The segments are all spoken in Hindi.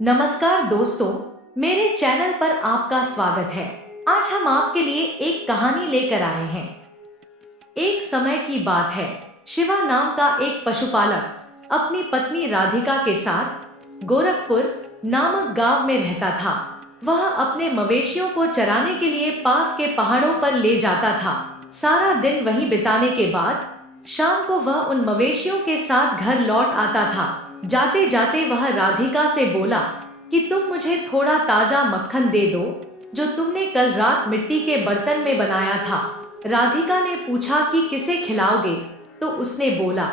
नमस्कार दोस्तों, मेरे चैनल पर आपका स्वागत है। आज हम आपके लिए एक कहानी लेकर आए हैं। एक समय की बात है, शिवा नाम का एक पशुपालक अपनी पत्नी राधिका के साथ गोरखपुर नामक गांव में रहता था। वह अपने मवेशियों को चराने के लिए पास के पहाड़ों पर ले जाता था। सारा दिन वहीं बिताने के बाद शाम को वह उन मवेशियों के साथ घर लौट आता था। जाते जाते वह राधिका से बोला कि तुम मुझे थोड़ा ताजा मक्खन दे दो, जो तुमने कल रात मिट्टी के बर्तन में बनाया था। राधिका ने पूछा कि किसे खिलाओगे, तो उसने बोला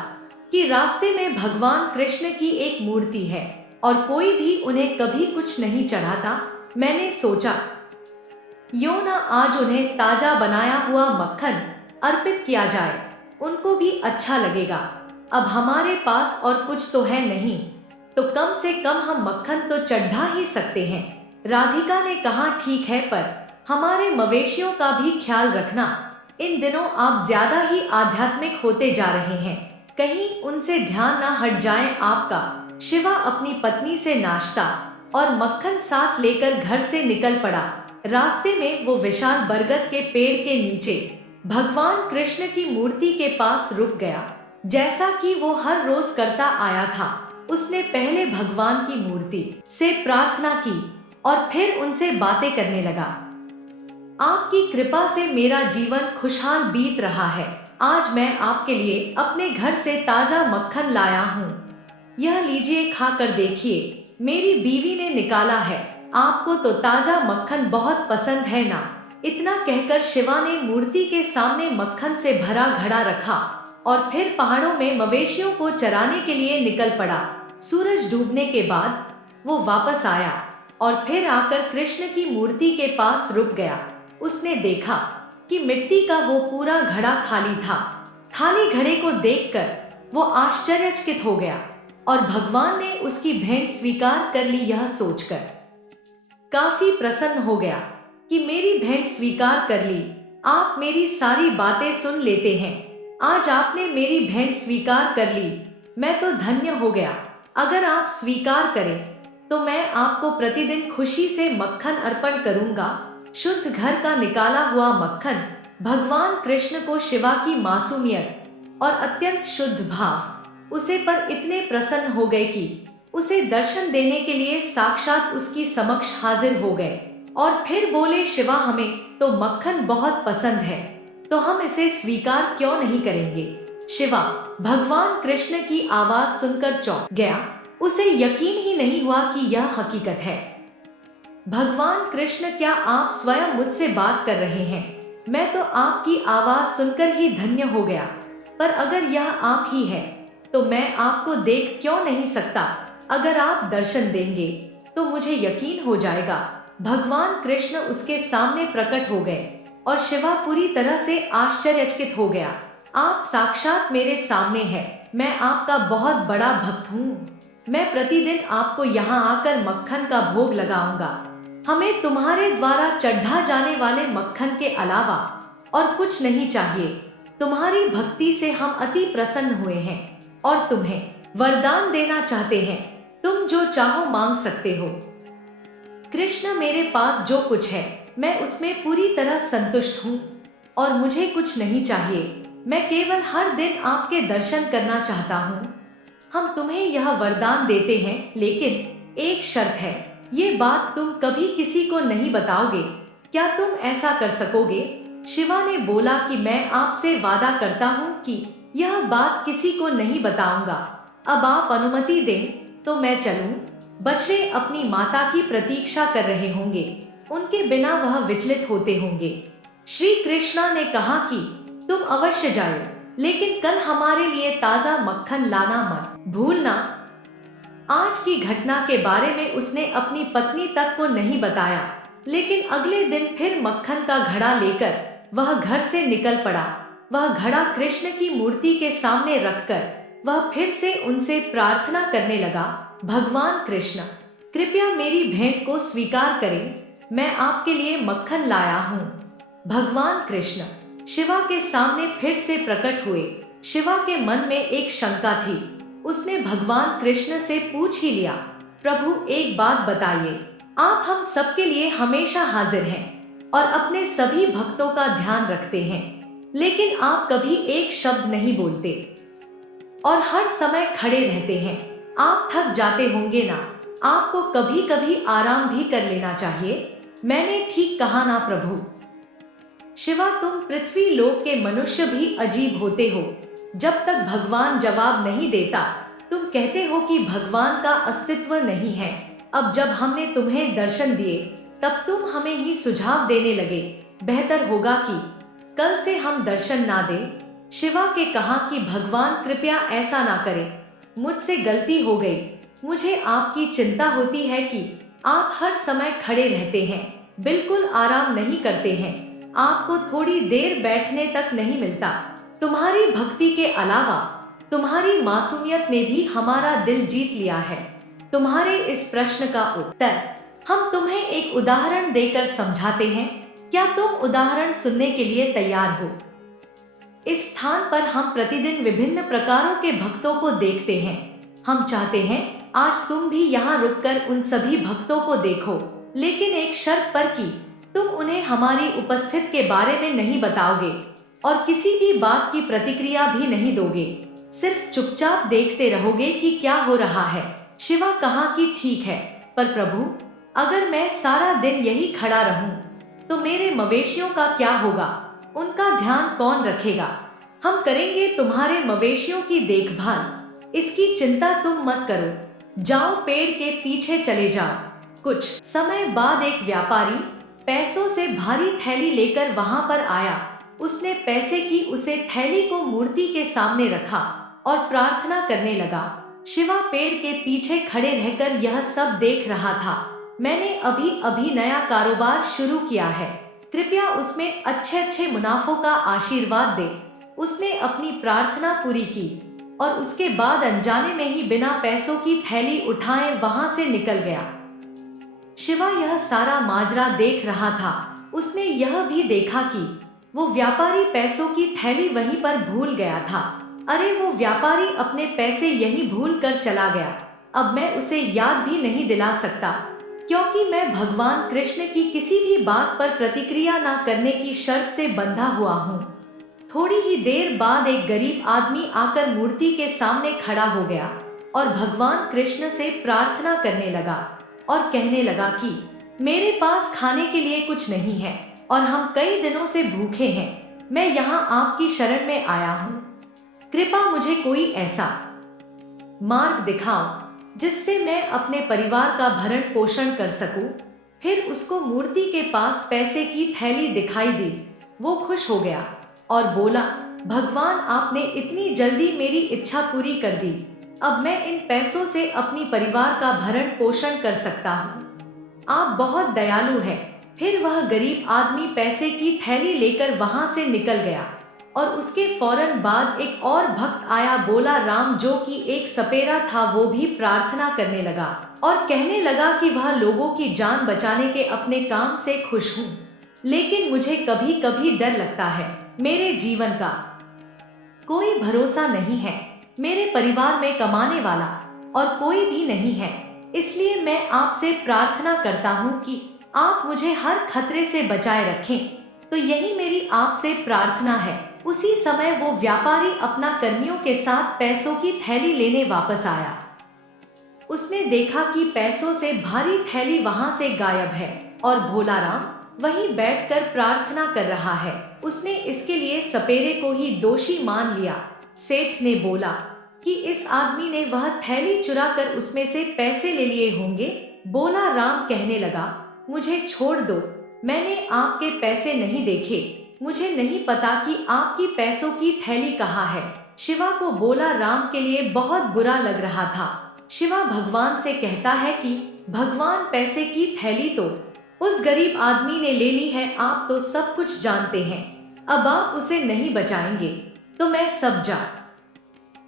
कि रास्ते में भगवान कृष्ण की एक मूर्ति है और कोई भी उन्हें कभी कुछ नहीं चढ़ाता। मैंने सोचा क्यों ना आज उन्हें ताजा बनाया हुआ मक्खन अर्पित किया जाए, उनको भी अच्छा लगेगा। अब हमारे पास और कुछ तो है नहीं, तो कम से कम हम मक्खन तो चढ़ा ही सकते हैं। राधिका ने कहा ठीक है, पर हमारे मवेशियों का भी ख्याल रखना। इन दिनों आप ज्यादा ही आध्यात्मिक होते जा रहे हैं, कहीं उनसे ध्यान ना हट जाए आपका। शिवा अपनी पत्नी से नाश्ता और मक्खन साथ लेकर घर से निकल पड़ा। रास्ते में वो विशाल बरगद के पेड़ के नीचे भगवान कृष्ण की मूर्ति के पास रुक गया, जैसा कि वो हर रोज करता आया था। उसने पहले भगवान की मूर्ति से प्रार्थना की और फिर उनसे बातें करने लगा। आपकी कृपा से मेरा जीवन खुशहाल बीत रहा है। आज मैं आपके लिए अपने घर से ताजा मक्खन लाया हूँ। यह लीजिए, खाकर देखिए, मेरी बीवी ने निकाला है। आपको तो ताजा मक्खन बहुत पसंद है ना। इतना कहकर शिवा ने मूर्ति के सामने मक्खन से भरा घड़ा रखा और फिर पहाड़ों में मवेशियों को चराने के लिए निकल पड़ा। सूरज डूबने के बाद वो वापस आया और फिर आकर कृष्ण की मूर्ति के पास रुक गया। उसने देखा कि मिट्टी का वो पूरा घड़ा खाली था। खाली घड़े को देखकर वो आश्चर्यचकित हो गया और भगवान ने उसकी भेंट स्वीकार कर ली। यह सोचकर काफी प्रसन्न हो गया कि मेरी भेंट स्वीकार कर ली। आप मेरी सारी बातें सुन लेते हैं। आज आपने मेरी भेंट स्वीकार कर ली, मैं तो धन्य हो गया। अगर आप स्वीकार करें तो मैं आपको प्रतिदिन खुशी से मक्खन अर्पण करूंगा। शुद्ध घर का निकाला हुआ मक्खन भगवान कृष्ण को शिवा की मासूमियत और अत्यंत शुद्ध भाव उसे पर इतने प्रसन्न हो गए कि उसे दर्शन देने के लिए साक्षात उसकी समक्ष हाजिर हो गए और फिर बोले, शिवा, हमें तो मक्खन बहुत पसंद है, तो हम इसे स्वीकार क्यों नहीं करेंगे। शिवा भगवान कृष्ण की आवाज सुनकर चौंक गया। उसे यकीन ही नहीं हुआ कि यह हकीकत है। भगवान कृष्ण, क्या आप स्वयं मुझसे बात कर रहे हैं? मैं तो आपकी आवाज सुनकर ही धन्य हो गया, पर अगर यह आप ही है तो मैं आपको देख क्यों नहीं सकता। अगर आप दर्शन देंगे तो मुझे यकीन हो जाएगा। भगवान कृष्ण उसके सामने प्रकट हो गए और शिवा पूरी तरह से आश्चर्यचकित हो गया। आप साक्षात मेरे सामने हैं। मैं आपका बहुत बड़ा भक्त हूँ। मैं प्रतिदिन आपको यहाँ आकर मक्खन का भोग लगाऊंगा। हमें तुम्हारे द्वारा चढ़ा जाने वाले मक्खन के अलावा और कुछ नहीं चाहिए। तुम्हारी भक्ति से हम अति प्रसन्न हुए हैं और तुम्हें वरदान देना चाहते हैं। तुम जो चाहो मांग सकते हो। कृष्ण, मेरे पास जो कुछ है मैं उसमें पूरी तरह संतुष्ट हूँ और मुझे कुछ नहीं चाहिए। मैं केवल हर दिन आपके दर्शन करना चाहता हूँ। हम तुम्हें यह वरदान देते हैं, लेकिन एक शर्त है। ये बात तुम कभी किसी को नहीं बताओगे। क्या तुम ऐसा कर सकोगे? शिवा ने बोला कि मैं आपसे वादा करता हूँ कि यह बात किसी को नहीं बताऊंगा। अब आप अनुमति दें तो मैं चलूं। बछड़े अपनी माता की प्रतीक्षा कर रहे होंगे, उनके बिना वह विचलित होते होंगे। श्री कृष्णा ने कहा कि तुम अवश्य जाओ, लेकिन कल हमारे लिए ताजा मक्खन लाना मत भूलना। आज की घटना के बारे में उसने अपनी पत्नी तक को नहीं बताया, लेकिन अगले दिन फिर मक्खन का घड़ा लेकर वह घर से निकल पड़ा। वह घड़ा कृष्ण की मूर्ति के सामने रखकर वह फिर से उनसे प्रार्थना करने लगा, भगवान कृष्ण, कृपया मेरी भेंट को स्वीकार करें। मैं आपके लिए मक्खन लाया हूँ। भगवान कृष्ण शिवा के सामने फिर से प्रकट हुए। शिवा के मन में एक शंका थी। उसने भगवान कृष्ण से पूछ ही लिया प्रभु एक बात बताइए, आप हम सबके लिए हमेशा हाजिर हैं और अपने सभी भक्तों का ध्यान रखते हैं, लेकिन आप कभी एक शब्द नहीं बोलते और हर समय खड़े रहते हैं। आप थक जाते होंगे ना? आपको कभी कभी आराम भी कर लेना चाहिए। मैंने ठीक कहा ना प्रभु? शिवा, तुम पृथ्वी लोक के मनुष्य भी अजीब होते हो। जब तक भगवान जवाब नहीं देता, तुम कहते हो कि भगवान का अस्तित्व नहीं है। अब जब हमने तुम्हें दर्शन दिए, तब तुम हमें ही सुझाव देने लगे। बेहतर होगा कि कल से हम दर्शन ना दें। शिवा के कहा कि भगवान कृपया ऐसा ना करें, मुझसे गलती हो गई। मुझे आपकी चिंता होती है कि आप हर समय खड़े रहते हैं, बिल्कुल आराम नहीं करते हैं, आपको थोड़ी देर बैठने तक नहीं मिलता। तुम्हारी भक्ति के अलावा तुम्हारी मासूमियत ने भी हमारा दिल जीत लिया है। तुम्हारे इस प्रश्न का उत्तर हम तुम्हें एक उदाहरण देकर समझाते हैं। क्या तुम उदाहरण सुनने के लिए तैयार हो? इस स्थान पर हम प्रतिदिन विभिन्न प्रकारों के भक्तों को देखते हैं। हम चाहते हैं आज तुम भी यहाँ रुककर उन सभी भक्तों को देखो, लेकिन एक शर्त पर कि तुम उन्हें हमारी उपस्थिति के बारे में नहीं बताओगे और किसी भी बात की प्रतिक्रिया भी नहीं दोगे। सिर्फ चुपचाप देखते रहोगे कि क्या हो रहा है। शिवा कहा कि ठीक है, पर प्रभु, अगर मैं सारा दिन यही खड़ा रहूं, तो मेरे मवेशियों का क्या होगा? उनका ध्यान कौन रखेगा? हम करेंगे तुम्हारे मवेशियों की देखभाल, इसकी चिंता तुम मत करो। जाओ, पेड़ के पीछे चले जाओ। कुछ समय बाद एक व्यापारी पैसों से भारी थैली लेकर वहां पर आया। उसने पैसे की उसे थैली को मूर्ति के सामने रखा और प्रार्थना करने लगा। शिवा पेड़ के पीछे खड़े रहकर यह सब देख रहा था। मैंने अभी अभी नया कारोबार शुरू किया है, कृपया उसमें अच्छे अच्छे मुनाफों का आशीर्वाद दे। उसने अपनी प्रार्थना पूरी की और उसके बाद अनजाने में ही बिना पैसों की थैली उठाए वहां से निकल गया। शिवा यह सारा माजरा देख रहा था। उसने यह भी देखा कि वो व्यापारी पैसों की थैली वहीं पर भूल गया था। अरे, वो व्यापारी अपने पैसे यहीं भूल कर चला गया। अब मैं उसे याद भी नहीं दिला सकता, क्योंकि मैं भगवान कृष्ण की किसी भी बात पर प्रतिक्रिया न करने की शर्त से बंधा हुआ हूँ। थोड़ी ही देर बाद एक गरीब आदमी आकर मूर्ति के सामने खड़ा हो गया और भगवान कृष्ण से प्रार्थना करने लगा और कहने लगा कि मेरे पास खाने के लिए कुछ नहीं है और हम कई दिनों से भूखे हैं। मैं यहाँ आपकी शरण में आया हूँ। कृपया मुझे कोई ऐसा मार्ग दिखाओ जिससे मैं अपने परिवार का भरण पोषण कर सकूं। फिर उसको मूर्ति के पास पैसे की थैली दिखाई दी। वो खुश हो गया और बोला, भगवान, आपने इतनी जल्दी मेरी इच्छा पूरी कर दी। अब मैं इन पैसों से अपनी परिवार का भरण पोषण कर सकता हूँ। आप बहुत दयालु हैं। फिर वह गरीब आदमी पैसे की थैली लेकर वहां से निकल गया और उसके फौरन बाद एक और भक्त आया। बोला, राम, जो कि एक सपेरा था, वो भी प्रार्थना करने लगा और कहने लगा कि वह लोगों की जान बचाने के अपने काम से खुश हूँ, लेकिन मुझे कभी कभी डर लगता है। मेरे जीवन का कोई भरोसा नहीं है। मेरे परिवार में कमाने वाला और कोई भी नहीं है। इसलिए मैं आपसे प्रार्थना करता हूँ कि आप मुझे हर खतरे से बचाए रखें। तो यही मेरी आपसे प्रार्थना है। उसी समय वो व्यापारी अपना कर्मियों के साथ पैसों की थैली लेने वापस आया। उसने देखा कि पैसों से भारी थैली वहां से गायब है और भोला राम वहीं बैठकर प्रार्थना कर रहा है। उसने इसके लिए सपेरे को ही दोषी मान लिया। सेठ ने बोला कि इस आदमी ने वह थैली चुरा कर उसमें से पैसे ले लिए होंगे। बोला राम कहने लगा, मुझे छोड़ दो, मैंने आपके पैसे नहीं देखे। मुझे नहीं पता कि आपकी पैसों की थैली कहाँ है। शिवा को बोला राम के लिए बहुत बुरा लग रहा था। शिवा भगवान से कहता है कि भगवान, पैसे की थैली तो उस गरीब आदमी ने ले ली है। आप तो सब कुछ जानते हैं। अब आप उसे नहीं बचाएंगे तो मैं सब जा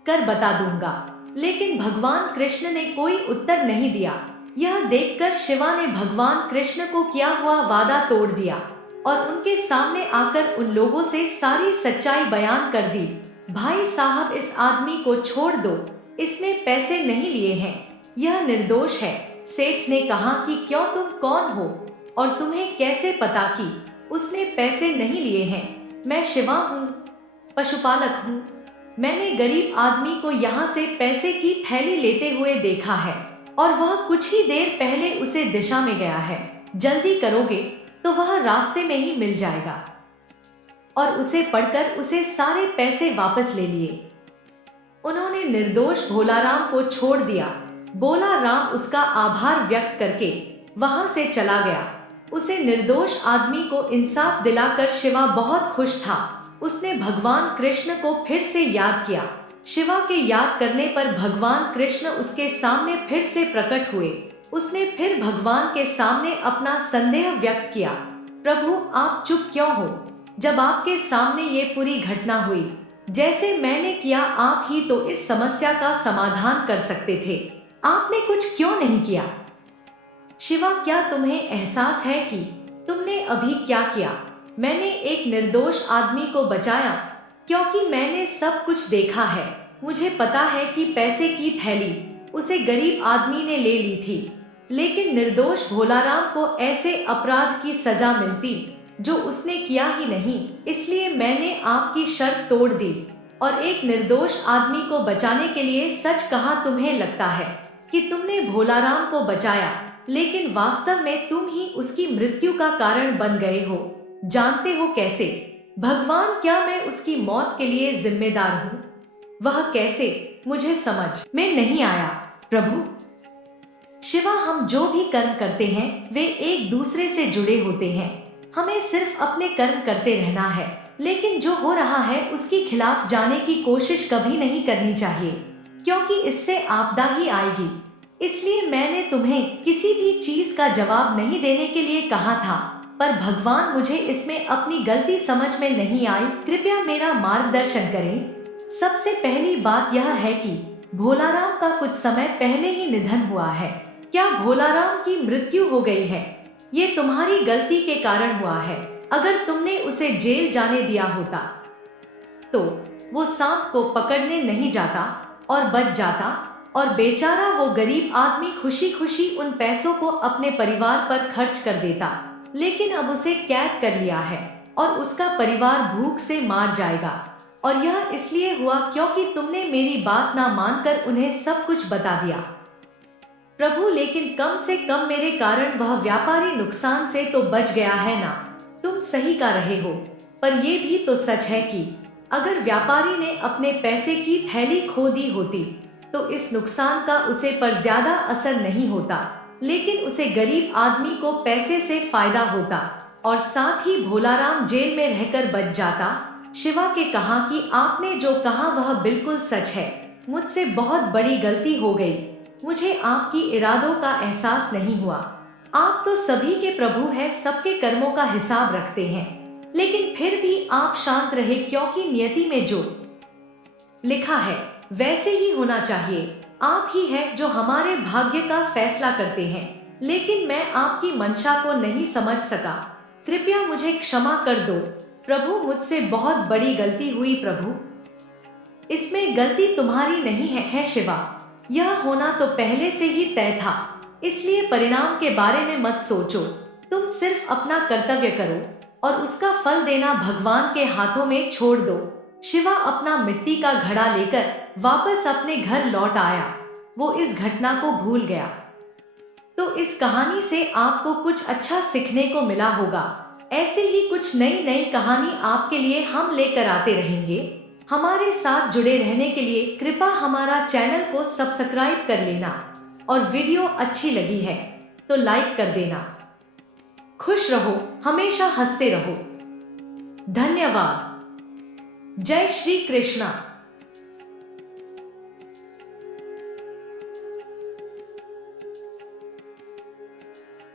कर बता दूंगा। लेकिन भगवान कृष्ण ने कोई उत्तर नहीं दिया। यह देखकर शिवा ने भगवान कृष्ण को किया हुआ वादा तोड़ दिया और उनके सामने आकर उन लोगों से सारी सच्चाई बयान कर दी। भाई साहब, इस आदमी को छोड़ दो, इसने पैसे नहीं लिए हैं। यह निर्दोष है। सेठ ने कहा कि क्यों, तुम कौन हो और तुम्हें कैसे पता कि उसने पैसे नहीं लिए हैं? मैं शिवा हूँ, पशुपालक हूँ। मैंने गरीब आदमी को यहाँ से पैसे की थैली लेते हुए देखा है और वह कुछ ही देर पहले उसे दिशा में गया है। जल्दी करोगे तो वह रास्ते में ही मिल जाएगा। और उसे पढ़कर उसे सारे पैसे वापस ले लिए। उन्होंने निर्दोष भोलाराम को छोड़ दिया। भोलाराम उसका आभार व्यक्त करके वहां से चला गया। उसे निर्दोष आदमी को इंसाफ दिलाकर शिवा बहुत खुश था। उसने भगवान कृष्ण को फिर से याद किया। शिवा के याद करने पर भगवान कृष्ण उसके सामने फिर से प्रकट हुए। उसने फिर भगवान के सामने अपना संदेह व्यक्त किया। प्रभु, आप चुप क्यों हो? जब आपके सामने ये पूरी घटना हुई, जैसे मैंने किया, आप ही तो इस समस्या का समाधान कर सकते थे। आपने कुछ क्यों नहीं किया? शिवा, क्या तुम्हें एहसास है कि तुमने अभी क्या किया? मैंने एक निर्दोष आदमी को बचाया क्योंकि मैंने सब कुछ देखा है। मुझे पता है कि पैसे की थैली उसे गरीब आदमी ने ले ली थी, लेकिन निर्दोष भोलाराम को ऐसे अपराध की सजा मिलती जो उसने किया ही नहीं। इसलिए मैंने आपकी शर्त तोड़ दी और एक निर्दोष आदमी को बचाने के लिए सच कहा। तुम्हें लगता है कि तुमने भोलाराम को बचाया, लेकिन वास्तव में तुम ही उसकी मृत्यु का कारण बन गए हो। जानते हो कैसे? भगवान, क्या मैं उसकी मौत के लिए जिम्मेदार हूँ? वह कैसे? मुझे समझ में नहीं आया प्रभु। शिवा, हम जो भी कर्म करते हैं वे एक दूसरे से जुड़े होते हैं। हमें सिर्फ अपने कर्म करते रहना है, लेकिन जो हो रहा है उसके खिलाफ जाने की कोशिश कभी नहीं करनी चाहिए, क्योंकि इससे आपदा ही आएगी। इसलिए मैंने तुम्हें किसी भी चीज का जवाब नहीं देने के लिए कहा था, पर भगवान, मुझे इसमें अपनी गलती समझ में नहीं आई। कृपया मेरा मार्गदर्शन करें। सबसे पहली बात यह है कि भोलाराम का कुछ समय पहले ही निधन हुआ है। क्या भोलाराम की मृत्यु हो गई है? ये तुम्हारी गलती के कारण हुआ है। अगर तुमने उसे जेल जाने दिया होता तो वो सांप को पकड़ने नहीं जाता और बच जाता, और बेचारा वो गरीब आदमी खुशी खुशी उन पैसों को अपने परिवार पर खर्च कर देता। लेकिन अब उसे कैद कर लिया है और उसका परिवार भूख से मार जाएगा। और यह इसलिए हुआ क्योंकि तुमने मेरी बात ना मानकर उन्हें सब कुछ बता दिया। प्रभु, लेकिन कम से कम मेरे कारण वह व्यापारी नुकसान से तो बच गया है ना? तुम सही कह रहे हो, पर यह भी तो सच है कि अगर व्यापारी ने अपने पैसे की थैली खो दी होती तो इस नुकसान का उसे पर ज्यादा असर नहीं होता, लेकिन उसे गरीब आदमी को पैसे से फायदा होता और साथ ही भोलाराम जेल में रहकर बच जाता। शिवा के कहा कि आपने जो कहा वह बिल्कुल सच है। मुझसे बहुत बड़ी गलती हो गई। मुझे आपकी इरादों का एहसास नहीं हुआ। आप तो सभी के प्रभु हैं, सबके कर्मों का हिसाब रखते हैं, लेकिन फिर भी आप शांत रहे, क्योंकि नियति में जो लिखा है वैसे ही होना चाहिए। आप ही है जो हमारे भाग्य का फैसला करते हैं, लेकिन मैं आपकी मंशा को नहीं समझ सका। कृपया मुझे क्षमा कर दो प्रभु, मुझसे बहुत बड़ी गलती हुई प्रभु। इसमें गलती तुम्हारी नहीं है शिवा। यह होना तो पहले से ही तय था, इसलिए परिणाम के बारे में मत सोचो। तुम सिर्फ अपना कर्तव्य करो और उसका फल देना भगवान के हाथों में छोड़ दो। शिवा अपना मिट्टी का घड़ा लेकर वापस अपने घर लौट आया। वो इस घटना को भूल गया। तो इस कहानी से आपको कुछ अच्छा सीखने को मिला होगा। ऐसे ही कुछ नई नई कहानी आपके लिए हम लेकर आते रहेंगे। हमारे साथ जुड़े रहने के लिए कृपया हमारा चैनल को सब्सक्राइब कर लेना और वीडियो अच्छी लगी है तो लाइक कर देना। खुश रहो, हमेशा हंसते रहो। धन्यवाद। जय श्री कृष्णा।